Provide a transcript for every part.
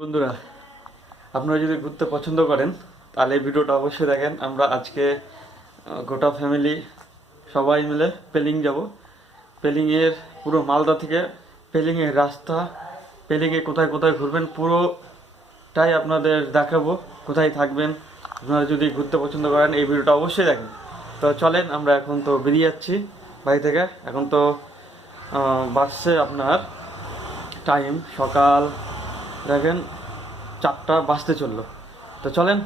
বন্ধুরা, আপনারা যদি ঘুরতে পছন্দ করেন তাহলে এই ভিডিওটা অবশ্যই দেখেন। আমরা আজকে গোটা ফ্যামিলি সবাই মিলে পেলিং যাব। পেলিংয়ের পুরো মালদা থেকে পেলিংয়ের রাস্তা, পেলিংয়ে কোথায় কোথায় ঘুরবেন পুরোটাই আপনাদের দেখাবো। কোথায় থাকবেন আপনারা যদি ঘুরতে পছন্দ করেন এই ভিডিওটা অবশ্যই দেখেন। তো চলেন, আমরা এখন তো বেরিয়ে যাচ্ছি বাড়ি থেকে। এখন তো বাসছে আপনার টাইম সকাল দেখেন 4টা বাজতে চললো। তো চলেন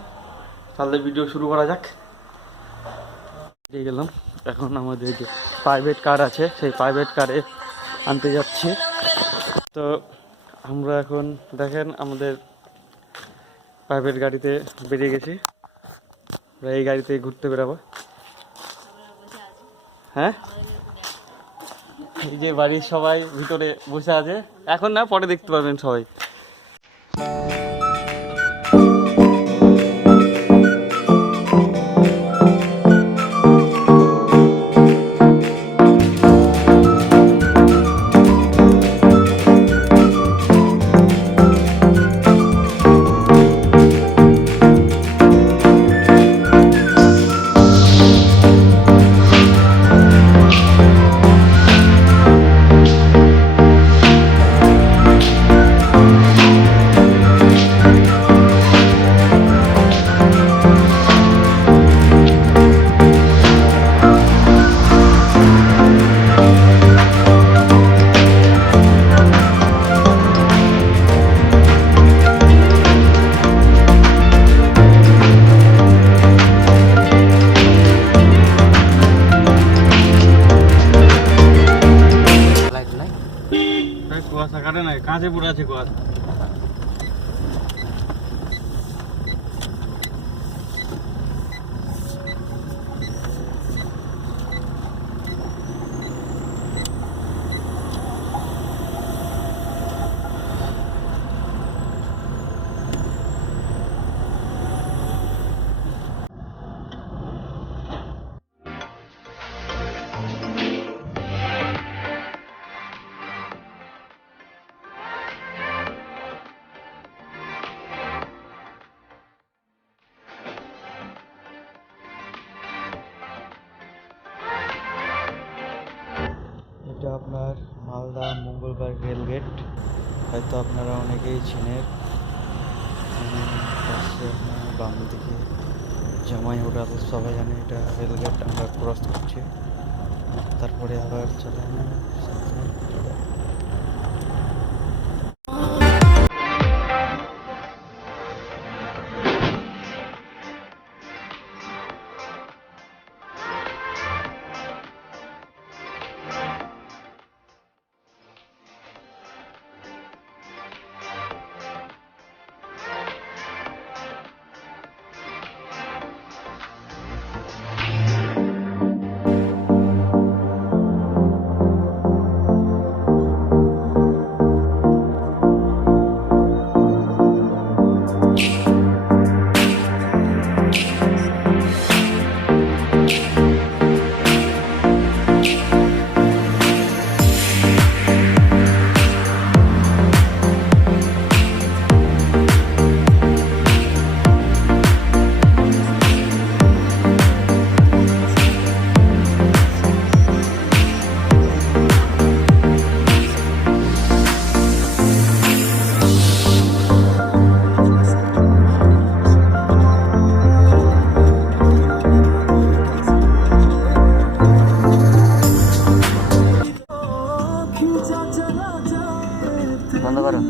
তাহলে ভিডিও শুরু করা যাক। বেরিয়ে গেলাম, এখন আমাদের যে প্রাইভেট কার আছে সেই প্রাইভেট কারে আনতে যাচ্ছি। তো আমরা এখন দেখেন আমাদের প্রাইভেট গাড়িতে বেরিয়ে গেছি। আমরা এই গাড়িতে ঘুরতে বেরাবো। হ্যাঁ, এই যে বাড়ির সবাই ভিতরে বসে আছে, এখন না পরে দেখতে পাবেন সবাই। কুয়াশা কাটে নাই, কাঁচে পড়ে আছে কুয়াশা। এটা আপনার মালদা মঙ্গলবার রেলগেট, হয়তো আপনারা অনেকেই চেনেন। পাশে আপনার বাম দিকে জামাই হোটেল, সবাই জানে এটা রেলগেট। আমরা ক্রস করছি, তারপরে আবার চলে বন্ধ করো।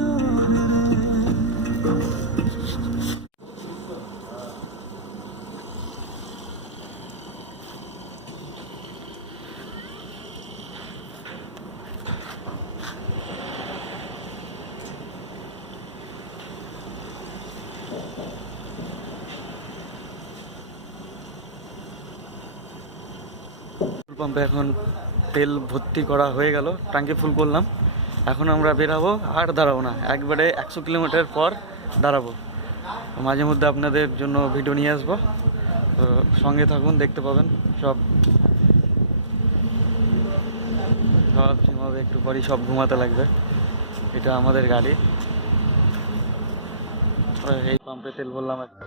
পাম্পে এখন তেল ভর্তি করা হয়ে গেল, ট্যাঙ্কি ফুল করলাম। এখন আমরা বেরাবো, আর দাঁড়াবো না, একবারে 100 কিলোমিটার পর দাঁড়াবো। মাঝে মধ্যে আপনাদের জন্য ভিডিও নিয়ে আসবো, তো সঙ্গে থাকুন, দেখতে পাবেন সব। ঘুমাবে একটু পরই, সব ঘুমাতে লাগবে। এটা আমাদের গাড়ি। এই পাম্পে তেল ভরলাম একটা।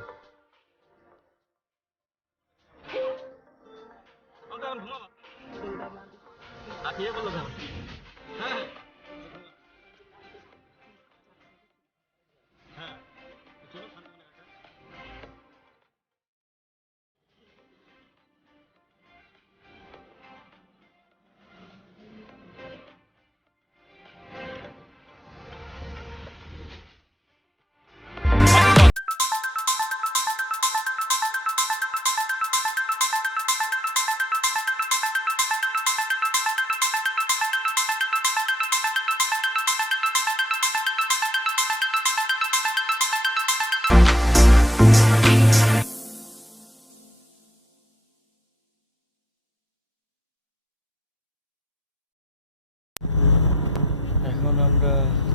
এখন আমরা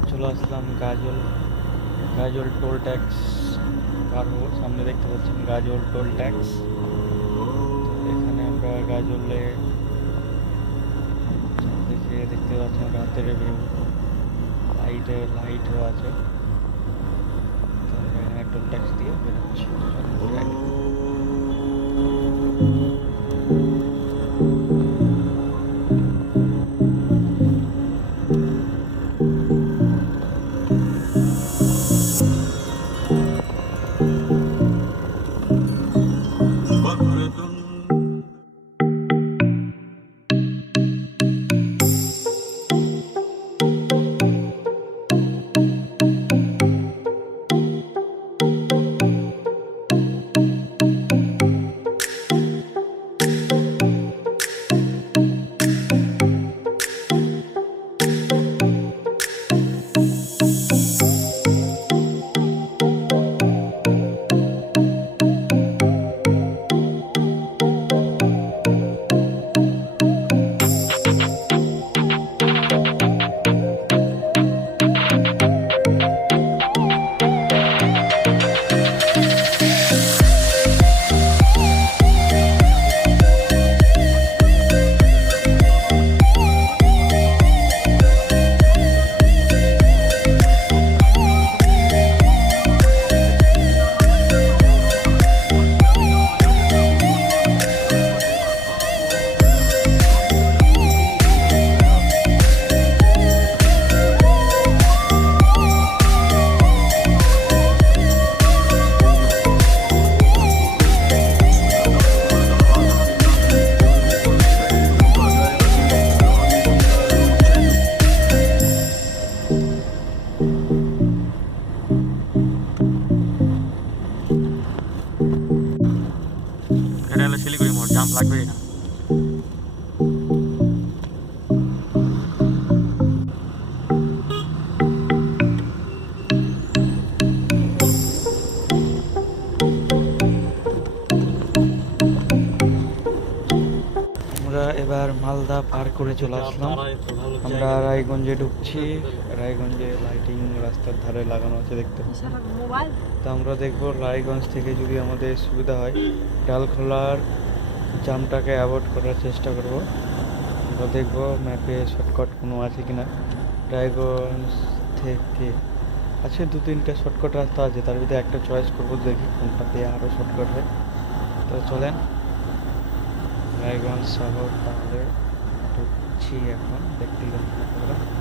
চলে আসলাম গাজল। গাজল টোল ট্যাক্স পার হবো, সামনে দেখতে পাচ্ছেন গাজল টোল ট্যাক্স। এখানে আমরা গাজলে দেখে দেখতে পাচ্ছেন রাতের ভিউ, লাইটও আছে। তো আমরা এখানে টোল ট্যাক্স দিয়ে বেরোচ্ছি। এটা হলো শিলিগুড়ি মোড়, জাম লাগবেই না। আমরা এবার মালদা পার করে চলে আসলাম। আমরা রায়গঞ্জে ঢুকছি। রায়গঞ্জে লাইটিং রাস্তার ধারে লাগানো আছে দেখতে পাচ্ছি। তো আমরা দেখবো রায়গঞ্জ থেকে যদি আমাদের সুবিধা হয় ডালখোলার জামটাকে অ্যাভয়েড করার চেষ্টা করব। আমরা দেখবো ম্যাপে শর্টকাট কোনো আছে কিনা। রায়গঞ্জ থেকে আছে 2-3টে শর্টকাট রাস্তা আছে, তার ভিতরে একটা চয়েস করবো, দেখি কোনটাতে আরও শর্টকাট হয়। তো চলেন রায়গঞ্জ শহর তাহলে ঢুকছি এখন, দেখতেই পাচ্ছি।